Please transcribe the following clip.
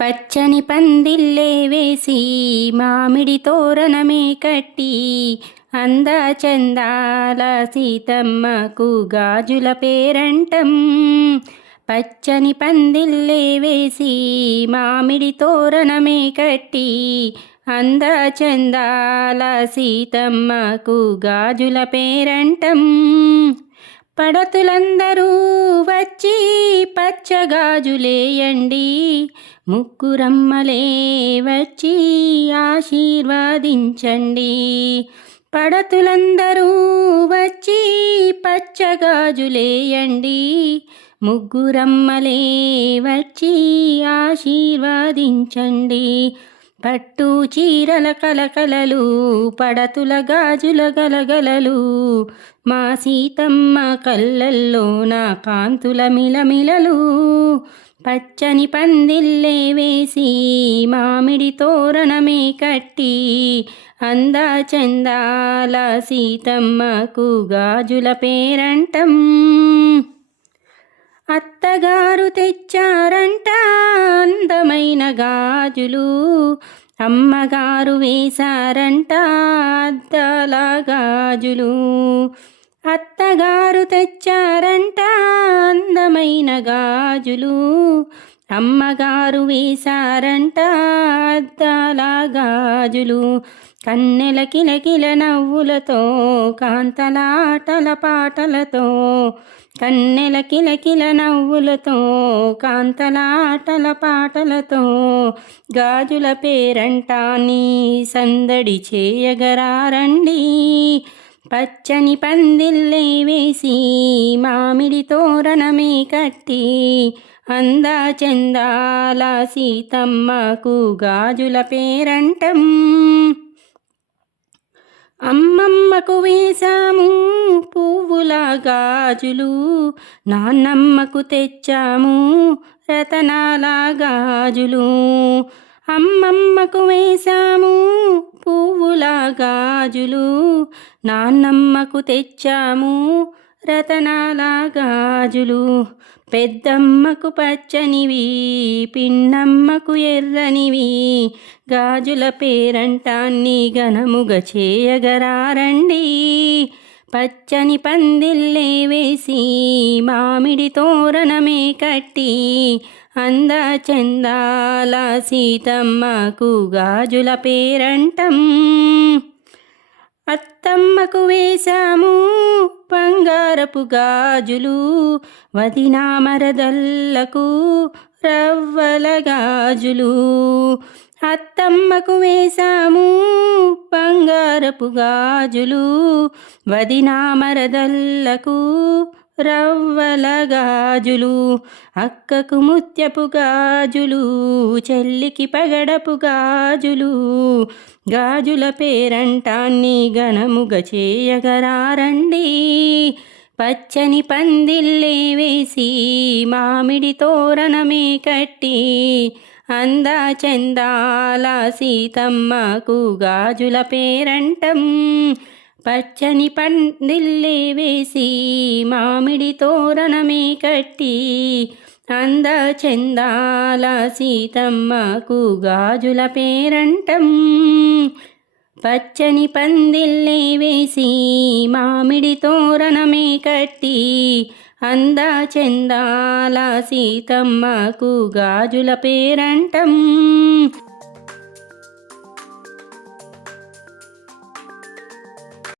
పచ్చని పందిల్లే వేసి మామిడి తోరణమే కట్టి అందచందాల సీతమ్మకు గాజుల పేరంటం. పచ్చని పందిల్లే వేసి మామిడి తోరణమే కట్టి అందచందాల సీతమ్మకు గాజుల పేరంటం. పడతులందరూ వచ్చి పచ్చగాజులేయండి, ముగ్గురమ్మలే వచ్చి ఆశీర్వదించండి. పడతులందరూ వచ్చి పచ్చగాజులేయండి, ముగ్గురమ్మలే వచ్చి ఆశీర్వదించండి. పట్టు చీరల కలకలలు, పడతుల గాజుల గలగలలు, మా సీతమ్మ కళ్ళల్లో నా కాంతుల మిలమిలలు. పచ్చని పందిల్లే వేసి మామిడి తోరణమే కట్టి అందచందాల సీతమ్మకు గాజుల పేరంటం. అత్తగారు తెచ్చారంట అందమైన గాజులు, అమ్మగారు వేశారంట అద్దాల గాజులు. అత్తగారు తెచ్చారంట అందమైన గాజులు, అమ్మగారు వేశారంట అద్దాల గాజులు. కన్నెల కిలకిల నవ్వులతో కాంతలాటల పాటలతో, కన్నెల కిలకిల నవ్వులతో కాంతలాటల పాటలతో, గాజుల పేరంటాన్ని సందడి చేయగరారండి. పచ్చని పందిల్లే వేసి మామిడి తోరణమే కట్టి అందచందాల సీతమ్మకు గాజుల పేరంటం. అమ్మమ్మకు వేశాము పువ్వుల గాజులు, నాన్నమ్మకు తెచ్చాము రతనాల గాజులు. అమ్మమ్మకు వేశాము పువ్వుల గాజులు, నాన్నమ్మకు తెచ్చాము రతనాల గాజులు. పెద్దమ్మకు పచ్చనివి, పిన్నమ్మకు ఎర్రనివి, గాజుల పేరంటాన్ని ఘనముగా చేయగరారండి. పచ్చని పందిల్లే వేసి మామిడి తోరణమే కట్టి అందచందాల సీతమ్మకు గాజుల పేరంటం. అత్తమ్మకు వేశాము బంగారపు గాజులు, వదినా మరదళ్ళకు రవ్వల గాజులు. అత్తమ్మకు వేశాము బంగారపు గాజులు, వదినా మరదళ్ళకు రవ్వల గాజులు. అక్కకు ముత్యపు గాజులు, చెల్లికి పగడపు గాజులు, గాజుల పేరంటాన్ని ఘనముగా చేయగరారండి. పచ్చని పందిల్లే వేసి మామిడి తోరణమే కట్టి అందచందాల సీతమ్మకు గాజుల పేరంటం. పచ్చని పందిల్లే వేసి మామిడి తోరణమే కట్టి అందచందాల సీతమ్మకు గాజుల పేరంటం. పచ్చని పందిల్లే వేసి మామిడి తోరణమే కట్టి అందచందాల సీతమ్మకు గాజుల పేరంటం.